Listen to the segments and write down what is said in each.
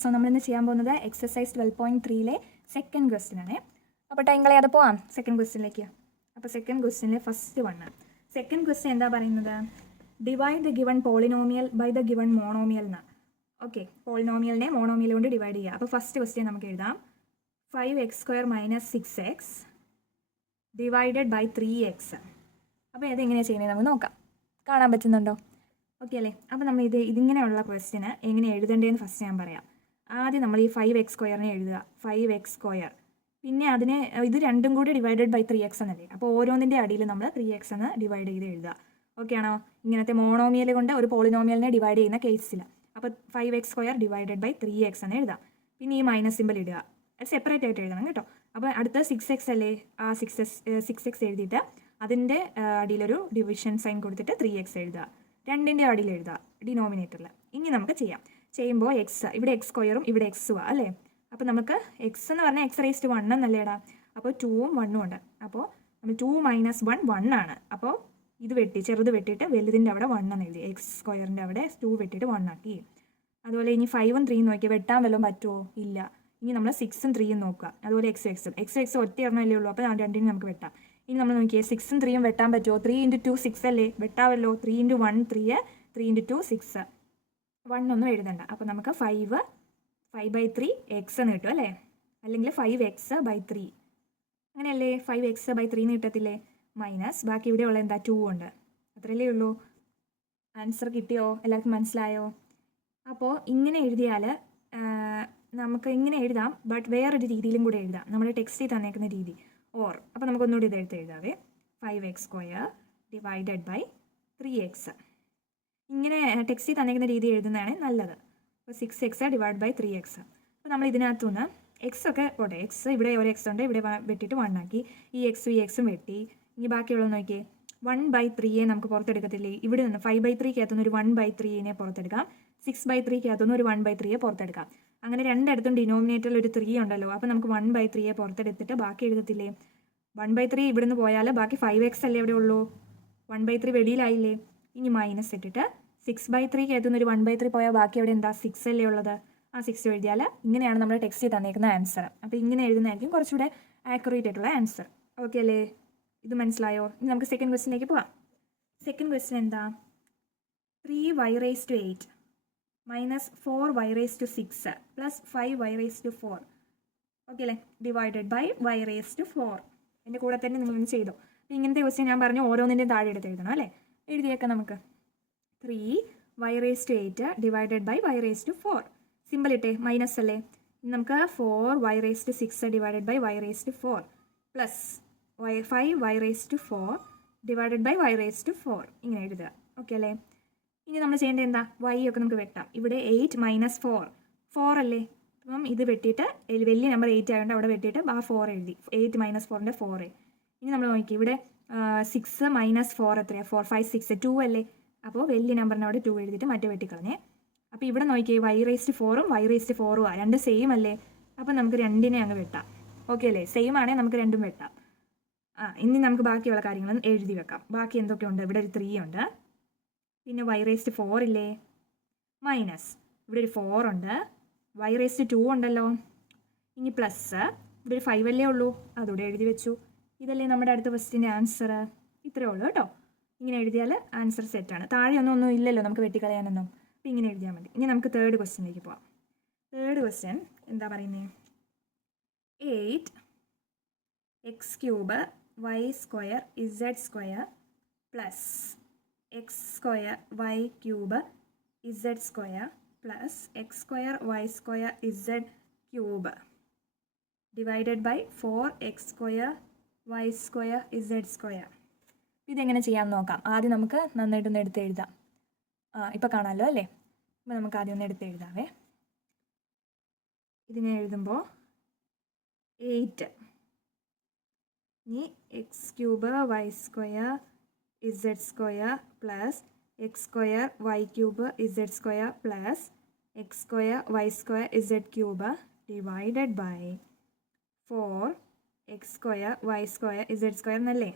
So നമ്മളിന്ന് ചെയ്യാൻ പോകുന്നത് എക്സസൈസ് 12.3 സെക്കൻഡ് ക്വസ്റ്റ്യൻ ആണ്. അപ്പോൾ ടൈം കളയാതെ പോവാം സെക്കൻഡ് ക്വസ്റ്റ്യനിലേക്ക്. അപ്പോൾ സെക്കൻഡ് ക്വസ്റ്റ്യനിലെ ഫസ്റ്റ് വണ്ണ്. സെക്കൻഡ് ക്വസ്റ്റ്യൻ എന്താ പറയുന്നത്? Divide the given polynomial by the given monomial എന്നാണ്. ഓക്കെ, പോളിനോമിയലിനെ മോണോമിയൽ കൊണ്ട് ഡിവൈഡ് ചെയ്യുക. അപ്പോൾ ഫസ്റ്റ് ക്വസ്റ്റ്യൻ നമുക്ക് എഴുതാം. 5x² - 6x divided by 3x. അപ്പോൾ ഇതെങ്ങനെയാണ് ചെയ്യുന്നത് നമുക്ക് നോക്കാം. കാണാൻ പറ്റുന്നുണ്ടോ? ഓക്കെ അല്ലേ? അപ്പോൾ നമ്മൾ ഇതിങ്ങനെയുള്ള ക്വസ്റ്റ്യന് എങ്ങനെ എഴുതേണ്ടതെന്ന് ഫസ്റ്റ് ഞാൻ പറയാം. ആദ്യം നമ്മൾ ഈ 5x² എഴുതുക. 5x². പിന്നെ അതിനെ ഇത് രണ്ടും കൂടി ഡിവൈഡഡ് ബൈ 3x എന്നല്ലേ. അപ്പോൾ ഓരോന്നിൻ്റെ അടിയിൽ നമ്മൾ 3x എന്ന് ഡിവൈഡ് ചെയ്ത് എഴുതുക. ഓക്കെ ആണോ? ഇങ്ങനത്തെ മോണോമിയൽ കൊണ്ട് ഒരു പോളിനോമിയലിനെ ഡിവൈഡ് ചെയ്യുന്ന കേസിൽ. അപ്പോൾ 5x² ഡിവൈഡഡ് ബൈ 3x എന്ന് എഴുതാം. പിന്നെ ഈ മൈനസ് സിമ്പിൾ ഇടുക. അത് സെപ്പറേറ്റ് ആയിട്ട് എഴുതണം കേട്ടോ. അപ്പോൾ അടുത്ത 6x അല്ലേ, ആ 6x എഴുതിയിട്ട് അതിൻ്റെ അടിയിലൊരു ഡിവിഷൻ സൈൻ കൊടുത്തിട്ട് 3x എഴുതുക. രണ്ടിൻ്റെ അടിയിൽ എഴുതുക ഡിനോമിനേറ്ററിൽ. ഇനി നമുക്ക് ചെയ്യുമ്പോൾ എക്സ് ഇവിടെ x² ഇവിടെ x അല്ലേ. അപ്പോൾ നമുക്ക് എക്സ് എന്ന് പറഞ്ഞാൽ x⁻1 എന്നല്ലേടാ. അപ്പോൾ 2ഉം 1ഉം ഉണ്ട്. അപ്പോൾ നമ്മൾ 2 - 1 1 ആണ്. അപ്പോൾ ഇത് ചെറുത് വെട്ടിയിട്ട് വലുതിൻ്റെ അവിടെ 1 എന്ന് എഴുതി. x² അവിടെ 2 വെട്ടിയിട്ട് 1 ആക്കി. അതുപോലെ ഇനി 5ഉം 3ഉം നോക്കിയാൽ വെട്ടാൻ വല്ലതും പറ്റുമോ? ഇല്ല. ഇനി നമ്മൾ 6ഉം 3ഉം നോക്കുക. അതുപോലെ x ഒറ്റ എണ്ണമല്ലേ ഉള്ളൂ. അപ്പോൾ രണ്ടിനും നമുക്ക് വെട്ടാം. ഇനി നമ്മൾ നോക്കിയേ 6ഉം 3ഉം വെട്ടാൻ പറ്റുമോ? 3 × 2 6 അല്ലേ, വെട്ടാമല്ലോ. 3 × 1 3, 3 × 2 6. 1 ഒന്നും എഴുതണ്ട. അപ്പോൾ നമുക്ക് 5/3 x എന്ന് കിട്ടും അല്ലേ. അല്ലെങ്കിൽ 5x/3 അങ്ങനെയല്ലേ. 5x/3 എന്ന് കിട്ടത്തില്ലേ. മൈനസ് ബാക്കി ഇവിടെ ഉള്ള എന്താ 2 ഉണ്ട്. അത്രയല്ലേ ഉള്ളൂ. ആൻസർ കിട്ടിയോ? എല്ലാവർക്കും മനസ്സിലായോ? അപ്പോൾ ഇങ്ങനെ എഴുതിയാൽ നമുക്ക് ഇങ്ങനെ എഴുതാം. ബട്ട് വേറൊരു രീതിയിലും കൂടെ എഴുതാം. നമ്മുടെ ടെക്സ്റ്റിൽ തന്നേക്കുന്ന രീതി. അപ്പോൾ നമുക്കൊന്നുകൂടി ഇത് എഴുതാവേ. 5x² divided by 3x. ഇങ്ങനെ ടെക്സ്റ്റിൽ തന്നേക്കുന്ന രീതി എഴുതുന്നതാണ് നല്ലത്. അപ്പോൾ 6x ഡിവൈഡ് ബൈ 3x. അപ്പോൾ നമ്മൾ ഇതിനകത്തുനിന്ന് എക്സ് ഒക്കെ പോട്ടെ. എക്സ് ഇവിടെ ഒരു എക്സ് ഉണ്ട്, ഇവിടെ വെട്ടിയിട്ട് 1 ആക്കി. ഈ എക്സും വെട്ടി. ഇനി ബാക്കിയുള്ളത് നോക്കിയേ. 1/3 നമുക്ക് പുറത്തെടുക്കത്തില്ലേ. ഇവിടെ നിന്ന് 5/3 ഒരു 1/3 പുറത്തെടുക്കാം. 6/3 ഒരു 1/3 പുറത്തെടുക്കാം. അങ്ങനെ രണ്ടിടത്തും ഡിനോമിനേറ്ററിൽ ഒരു 3 ഉണ്ടല്ലോ. അപ്പോൾ നമുക്ക് 1/3 പുറത്തെടുത്തിട്ട് ബാക്കി എഴുതത്തില്ലേ. 1/3 ഇവിടുന്ന് പോയാൽ ബാക്കി 5x അല്ലേ ഇവിടെ ഉള്ളൂ. 1/3 വെളിയിലായില്ലേ. ഇനി മൈനസ് ഇട്ടിട്ട് 6/3 ഒരു 1/3 പോയാൽ ബാക്കി അവിടെ എന്താ 6 അല്ലേ ഉള്ളത്. ആ 6 എഴുതിയാൽ ഇങ്ങനെയാണ് നമ്മുടെ ടെക്സ്റ്റിൽ തന്നേക്കുന്ന ആൻസർ. അപ്പോൾ ഇങ്ങനെ എഴുതുന്നതായിരിക്കും കുറച്ചുകൂടെ ആക്യുറേറ്റ് ആയിട്ടുള്ള ആൻസർ. ഓക്കെ അല്ലേ? ഇത് മനസ്സിലായോ? ഇനി നമുക്ക് സെക്കൻഡ് ക്വസ്റ്റിനിലേക്ക് പോവാം. സെക്കൻഡ് ക്വസ്റ്റ്യൻ എന്താ? 3y⁸ - 4y�6 + 5y⁴. ഓക്കെ അല്ലേ? Divided by y⁴. എൻ്റെ കൂടെ തന്നെ നിങ്ങളൊന്ന് ചെയ്തോ. അപ്പോൾ ഇങ്ങനത്തെ ക്വസ്റ്റ്യൻ ഞാൻ പറഞ്ഞു ഓരോന്നിൻ്റെയും താഴെ എടുത്ത് എഴുതണം അല്ലേ. എഴുതിയേക്കാം നമുക്ക്. 3y⁸ divided by y⁴. Simple ഇട്ടേ, മൈനസ് അല്ലേ. ഇനി നമുക്ക് 4y�6 divided by y⁴ plus 5y⁴ divided by y⁴. ഇങ്ങനെ എഴുതുക. ഓക്കെ അല്ലേ? ഇനി നമ്മൾ ചെയ്യേണ്ടത് എന്താ? y ഒക്കെ നമുക്ക് വെട്ടാം. ഇവിടെ 8 - 4 അല്ലേ. അപ്പം ഇത് വെട്ടിയിട്ട് വലിയ നമ്പർ 8 ആയതുകൊണ്ട് അവിടെ വെട്ടിയിട്ട് ആ 4 എഴുതി. 8 - 4ൻ്റെ 4. ഇനി നമ്മൾ നോക്കി ഇവിടെ 6 - 4 എത്രയാണ്? 4 5 6 2 അല്ലേ. അപ്പോൾ വലിയ നമ്പറിന് അവിടെ 2 എഴുതിയിട്ട് മറ്റേ വെട്ടിക്കളഞ്ഞേ. അപ്പോൾ ഇവിടെ നോക്കിയേ y⁴ഉം y⁴ രണ്ട് സെയിം അല്ലേ. അപ്പോൾ നമുക്ക് രണ്ടിനെ അങ്ങ് വെട്ടാം. ഓക്കെ അല്ലേ? സെയിം ആണെങ്കിൽ നമുക്ക് രണ്ടും വെട്ടാം. ഇനി നമുക്ക് ബാക്കിയുള്ള കാര്യങ്ങൾ എഴുതി വെക്കാം. ബാക്കി എന്തൊക്കെയുണ്ട്? ഇവിടെ ഒരു 3 ഉണ്ട്. പിന്നെ y⁴ ഇല്ലേ. മൈനസ് ഇവിടെ ഒരു 4 ഉണ്ട്. y⁴ ഉണ്ടല്ലോ. ഇനി പ്ലസ് ഇവിടെ ഒരു 5 അല്ലേ ഉള്ളൂ. അതുകൂടെ എഴുതി വെച്ചു. ഇതല്ലേ നമ്മുടെ അടുത്ത ക്വസ്റ്റിൻ്റെ ആൻസർ. ഇത്രയേ ഉള്ളൂ കേട്ടോ. ഇങ്ങനെ എഴുതിയാൽ ആൻസർ സെറ്റാണ്. താഴെയൊന്നും ഇല്ലല്ലോ നമുക്ക് വെട്ടിക്കളയാനൊന്നും. അപ്പോൾ ഇങ്ങനെ എഴുതിയാൽ മതി. ഇനി നമുക്ക് തേർഡ് ക്വസ്റ്റ്യനിലേക്ക് പോവാം. തേർഡ് ക്വസ്റ്റ്യൻ എന്താ പറയുന്നത്? 8x³ y² z² plus x² y³ z² plus x² y² z³ divided by 4x² y² z². ഇതെങ്ങനെ ചെയ്യാമെന്ന് നോക്കാം. ആദ്യം നമുക്ക് നന്നായിട്ടൊന്ന് എടുത്ത് എഴുതാം. ഇപ്പോൾ കാണാമല്ലോ അല്ലേ. അപ്പോൾ നമുക്ക് ആദ്യം ഒന്ന് എടുത്ത് എഴുതാവേ. ഇതിനെ എഴുതുമ്പോൾ 8 ഇനി x³ y² z² plus x² y³ z² plus x² y² z³ divided by 4x² y² z² എന്നല്ലേ.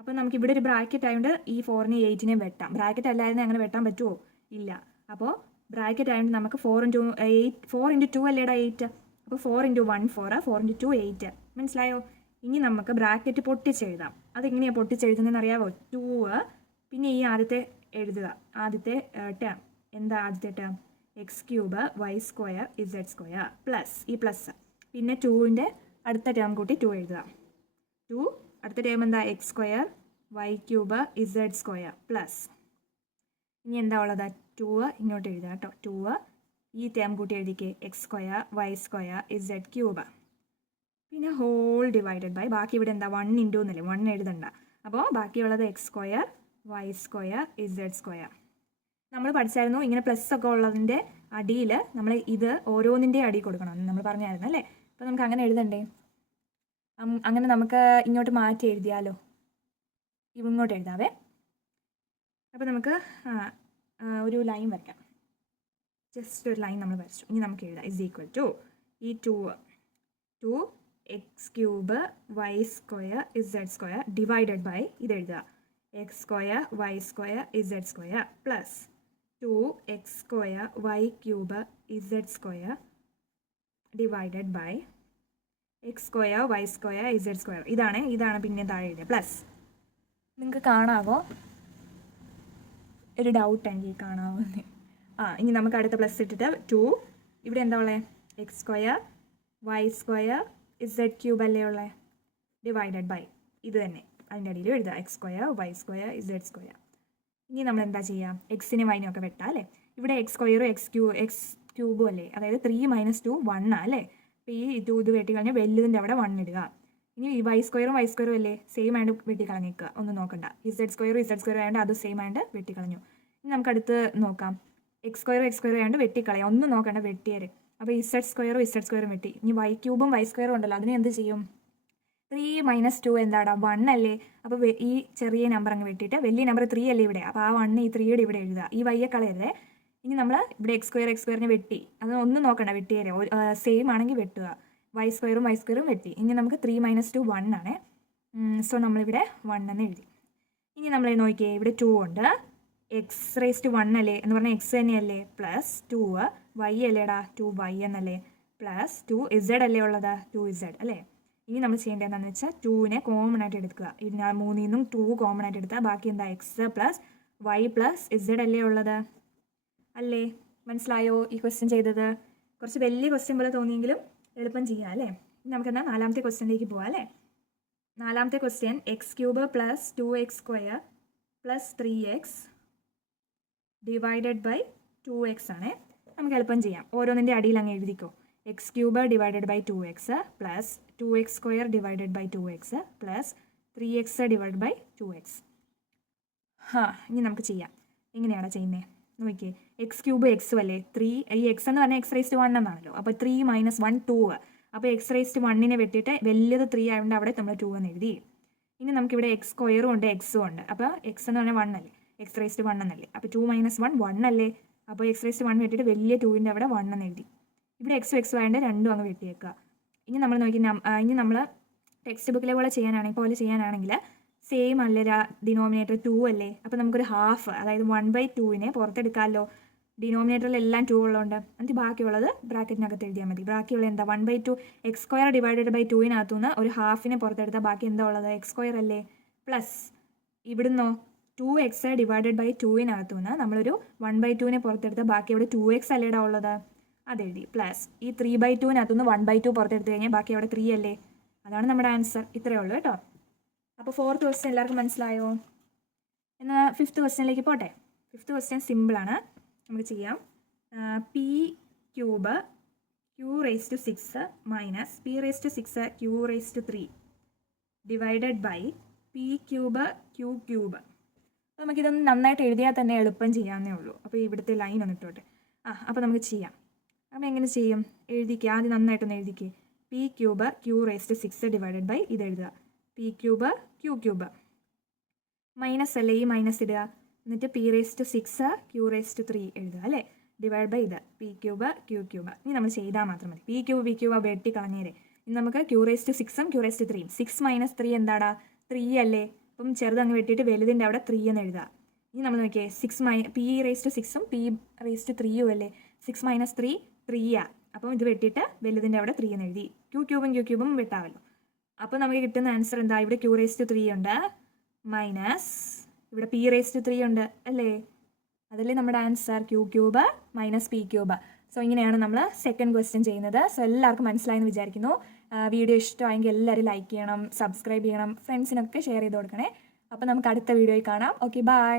അപ്പോൾ നമുക്ക് ഇവിടെ ഒരു ബ്രാക്കറ്റ് ആയതുകൊണ്ട് ഈ 4നെയും 8നെയും വെട്ടാം. ബ്രാക്കറ്റ് അല്ലായിരുന്നു അങ്ങനെ വെട്ടാൻ പറ്റുമോ? ഇല്ല. അപ്പോൾ ബ്രാക്കറ്റ് ആയതുകൊണ്ട് നമുക്ക് 4 × 2 അല്ലേടാ 8. അപ്പോൾ 4 × 1 4, 4 × 2 8. മനസ്സിലായോ? ഇനി നമുക്ക് ബ്രാക്കറ്റ് പൊട്ടിച്ചെഴുതാം. അതെങ്ങനെയാണ് പൊട്ടിച്ചെഴുതുന്നതെന്ന് അറിയാമോ? 2 പിന്നെ ഈ ആദ്യത്തെ എഴുതുക. ആദ്യത്തെ ടേം എന്താ? ആദ്യത്തെ term x³ y² z² plus ഈ പ്ലസ്, പിന്നെ 2ൻ്റെ അടുത്ത ടേം കൂട്ടി 2 എഴുതുക. 2 അടുത്ത ടേം എന്താ? x² y³ z² പ്ലസ് ഇനി എന്താ ഉള്ളത്? 2 ഇങ്ങോട്ട് എഴുതുക കേട്ടോ. 2 ഈ ടേം കൂട്ടി എഴുതിക്കേ x² y² z³ പിന്നെ ഹോൾ ഡിവൈഡഡ് ബൈ, ബാക്കി ഇവിടെ എന്താ 1 × എന്നല്ലേ, 1 എഴുതണ്ട. അപ്പോൾ ബാക്കിയുള്ളത് x² y² z². നമ്മൾ പഠിച്ചായിരുന്നു ഇങ്ങനെ പ്ലസ് ഒക്കെ ഉള്ളതിൻ്റെ അടിയിൽ നമ്മൾ ഇത് ഓരോന്നിൻ്റെ അടി കൊടുക്കണം നമ്മൾ പറഞ്ഞായിരുന്നു അല്ലേ. അപ്പോൾ നമുക്ക് അങ്ങനെ എഴുതണ്ടേ? അങ്ങനെ നമുക്ക് ഇങ്ങോട്ട് മാറ്റി എഴുതിയാലോ? ഇങ്ങോട്ട് എഴുതാവേ. അപ്പോൾ നമുക്ക് ഒരു ലൈൻ വരയ്ക്കാം. ജസ്റ്റ് ഒരു ലൈൻ നമ്മൾ വരച്ചു. ഇനി നമുക്ക് എഴുതാം = ഈ 2 x³ y² z² divided by ഇത് എഴുതുക x² y² z² plus 2x² y³ z² divided by x² y² z². ഇതാണ് പിന്നെ താഴെ എഴുതിയത് പ്ലസ്. നിങ്ങൾക്ക് കാണാവോ? ഒരു ഡൗട്ട് എനിക്ക് കാണാവോ? ഇനി നമുക്ക് അടുത്ത പ്ലസ് ഇട്ടിട്ട് 2 ഇവിടെ എന്താ ഉള്ളത്? x² y² z³ അല്ലേ ഉള്ളത്, ഡിവൈഡഡ് ബൈ ഇത് തന്നെ അതിൻ്റെ അടിയിൽ എഴുതുക x² y² z². ഇനി നമ്മൾ എന്താ ചെയ്യുക? എക്സിനും വൈനും ഒക്കെ വെട്ടാം അല്ലേ. ഇവിടെ x² x³ അല്ലേ, അതായത് 3 - 2 1 അല്ലേ. അപ്പോൾ ഈ 2 ഇത് വെട്ടിക്കളഞ്ഞ് വലുതിൻ്റെ അവിടെ 1 ഇടുക. ഇനി ഈ y² അല്ലേ, സെയിം ആയിട്ട് വെട്ടിക്കളഞ്ഞേക്കുക, ഒന്നും നോക്കണ്ട. z² ആയതുകൊണ്ട് അത് സെയിം ആയിട്ട് വെട്ടിക്കളഞ്ഞു. ഇനി നമുക്ക് അടുത്ത് നോക്കാം. x² ആയതുകൊണ്ട് വെട്ടിക്കളയാം, ഒന്നും നോക്കണ്ട, വെട്ടിയേര്. അപ്പോൾ z² വെട്ടി. ഇനി y³ y² ഉണ്ടല്ലോ, അതിനെ എന്ത് ചെയ്യും? 3 - 2 എന്താടാ? 1 അല്ലേ. അപ്പോൾ ഈ ചെറിയ നമ്പർ അങ്ങ് വെട്ടിയിട്ട് വലിയ നമ്പർ 3 അല്ലേ ഇവിടെ, അപ്പോൾ ആ 1 ഈ 3യുടെ ഇവിടെ എഴുതുക. ഈ y കളയരുതേ. ഇനി നമ്മൾ ഇവിടെ x² വെട്ടി, അത് ഒന്നും നോക്കണ്ട, വെട്ടിയേരെ. സെയിം ആണെങ്കിൽ വെട്ടുക. y² വെട്ടി. ഇനി നമുക്ക് 3 - 2 1 ആണ്. സോ നമ്മളിവിടെ 1 എന്ന് എഴുതി. ഇനി നമ്മൾ നോക്കിയേ, ഇവിടെ 2 ഉണ്ട്. x⁻1 അല്ലേ എന്ന് പറഞ്ഞാൽ x തന്നെയല്ലേ, പ്ലസ് 2 y അല്ലേടാ 2y എന്നല്ലേ, പ്ലസ് 2z അല്ലേ ഉള്ളത് 2z അല്ലേ. ഇനി നമ്മൾ ചെയ്യേണ്ടത് എന്താണെന്ന് വെച്ചാൽ 2നെ കോമൺ ആയിട്ട് എടുക്കുക. ഇതിന് 3ൽ നിന്നും 2 കോമൺ ആയിട്ട് എടുത്താൽ ബാക്കി എന്താ? x + y + z അല്ലേ ഉള്ളത് അല്ലേ. മനസ്സിലായോ ഈ ക്വസ്റ്റ്യൻ ചെയ്തത്? കുറച്ച് വലിയ ക്വസ്റ്റ്യൻ പോലെ തോന്നിയെങ്കിലും എളുപ്പം ചെയ്യാം അല്ലേ. നമുക്കെന്നാൽ 4ാമത്തെ ക്വസ്റ്റ്യനിലേക്ക് പോകാം അല്ലേ. 4ാമത്തെ question x³ + 2x² + 3x divided by 2x ആണ്. നമുക്ക് എളുപ്പം ചെയ്യാം. ഓരോന്നിൻ്റെ അടിയിൽ അങ്ങ് എഴുതിക്കോ. x³ divided by 2x plus 2x² divided by 2x plus 3x divide by 2x. ഇനി നമുക്ക് ചെയ്യാം. എങ്ങനെയാണ് ചെയ്യുന്നത് നോക്കിയേ. x³ x അല്ലേ, 3 ഈ x എന്ന് പറഞ്ഞാൽ x⁻1 എന്നാണല്ലോ. അപ്പോൾ 3 - 1 2. അപ്പോൾ x⁻1നെ വെട്ടിയിട്ട് വലിയത് 3 ആയതുകൊണ്ട് അവിടെ നമ്മൾ 2 എന്ന് എഴുതി. ഇനി നമുക്കിവിടെ x² ഉണ്ട് x ഉണ്ട്. അപ്പോൾ x എന്ന് പറഞ്ഞാൽ 1 അല്ലേ, x⁻1 എന്നല്ലേ. അപ്പോൾ 2 - 1 1 അല്ലേ. അപ്പോൾ x⁻1 വെട്ടിയിട്ട് വലിയ 2ൻ്റെ അവിടെ 1 എന്ന് എഴുതി. ഇവിടെ x ആയതുകൊണ്ട് രണ്ടും അങ്ങ് വെട്ടിയേക്കുക. ഇനി നമ്മൾ നോക്കി, ഇനി നമ്മൾ ടെക്സ്റ്റ് ബുക്കിലെ പോലെ ചെയ്യാനാണെങ്കിൽ സെയിം അല്ലേ, ഡിനോമിനേറ്റർ 2 അല്ലേ. അപ്പോൾ നമുക്കൊരു ഹാഫ്, അതായത് 1/2നെ പുറത്തെടുക്കാമല്ലോ. ഡിനോമിനേറ്ററിലെല്ലാം 2 ഉള്ളതുകൊണ്ട്. എന്നിട്ട് ബാക്കിയുള്ളത് ബ്രാക്കറ്റിനകത്ത് എഴുതിയാൽ മതി. ബാക്കിയുള്ള എന്താ? 1/2 x² ഡിവൈഡഡ് ബൈ 2-നകത്തുനിന്ന് ഒരു ഹാഫിനെ പുറത്തെടുത്താൽ ബാക്കി എന്താ ഉള്ളത്? x² അല്ലേ. പ്ലസ് ഇവിടുന്നോ 2x ഡിവൈഡഡ് ബൈ 2-നകത്തുനിന്ന് നമ്മളൊരു 1/2നെ പുറത്തെടുത്താൽ ബാക്കി അവിടെ 2x അല്ലേടാ ഉള്ളത്, അതെഴുതി. പ്ലസ് ഈ 3/2-നകത്തുനിന്ന് 1/2 പുറത്തെടുത്ത് കഴിഞ്ഞാൽ ബാക്കി അവിടെ 3 അല്ലേ. അതാണ് നമ്മുടെ ആൻസർ. ഇത്രയേ ഉള്ളൂ കേട്ടോ. അപ്പോൾ 4th ക്വസ്റ്റ്യൻ എല്ലാവർക്കും മനസ്സിലായോ? എന്നാൽ 5th ക്വസ്റ്റ്യനിലേക്ക് പോട്ടെ. 5th ക്വസ്റ്റ്യൻ സിമ്പിളാണ്, നമുക്ക് ചെയ്യാം. p³ q⁻6 minus p⁻6 q⁻3 divided by p³ q³. അപ്പോൾ നമുക്കിതൊന്ന് നന്നായിട്ട് എഴുതിയാൽ തന്നെ എളുപ്പം ചെയ്യാവുന്നേ ഉള്ളൂ. അപ്പോൾ ഇവിടുത്തെ ലൈൻ ഒന്ന് ഇട്ടോട്ടെ. അപ്പോൾ നമുക്ക് ചെയ്യാം. അപ്പോൾ എങ്ങനെ ചെയ്യും? എഴുതിക്കുക, ആദ്യം നന്നായിട്ടൊന്ന് എഴുതിക്കുക. p³ q⁻6 ഡിവൈഡഡ് ബൈ ഇത് എഴുതുക p³ q³ മൈനസ് അല്ലേ, ഈ മൈനസ് ഇടുക. എന്നിട്ട് p⁻6 q⁻3 എഴുതുക അല്ലേ, ഡിവൈഡ് ബൈ ഇത് p³ q³. ഇനി നമ്മൾ ചെയ്താൽ മാത്രം മതി. p³ വെട്ടി കളഞ്ഞേരെ. ഇനി നമുക്ക് q⁻6ഉം q⁻3. 6 - 3 എന്താടാ? 3 അല്ലേ. അപ്പം ചെറുതങ്ങ് വെട്ടിയിട്ട് വലുതിൻ്റെ അവിടെ 3 എന്ന് എഴുതുക. ഇനി നമ്മൾ നോക്കിയേ 6 p റേസ് ടു 6ഉം p റേസ് ടു 3ഉം അല്ലേ. 6 - 3 3 അപ്പം ഇത് വെട്ടിയിട്ട് വലുതിൻ്റെ അവിടെ 3 എന്ന് എഴുതി. ക്യൂ ക്യൂബും വെട്ടാമല്ലോ. അപ്പോൾ നമുക്ക് കിട്ടുന്ന ആൻസർ എന്താ? ഇവിടെ q റേസ് ടു 3 ഉണ്ട് മൈനസ് ഇവിടെ p റേസ് ടു 3 ഉണ്ട് അല്ലേ. അതല്ലേ നമ്മുടെ ആൻസർ, Q³ - p³. സോ ഇങ്ങനെയാണ് നമ്മൾ സെക്കൻഡ് ക്വസ്റ്റ്യൻ ചെയ്യുന്നത്. സോ എല്ലാവർക്കും മനസ്സിലായെന്ന് വിചാരിക്കുന്നു. വീഡിയോ ഇഷ്ടമായെങ്കിൽ എല്ലാവരും ലൈക്ക് ചെയ്യണം, സബ്സ്ക്രൈബ് ചെയ്യണം, ഫ്രണ്ട്സിനൊക്കെ ഷെയർ ചെയ്ത് കൊടുക്കണേ. അപ്പോൾ നമുക്ക് അടുത്ത വീഡിയോയിൽ കാണാം. Okay, by.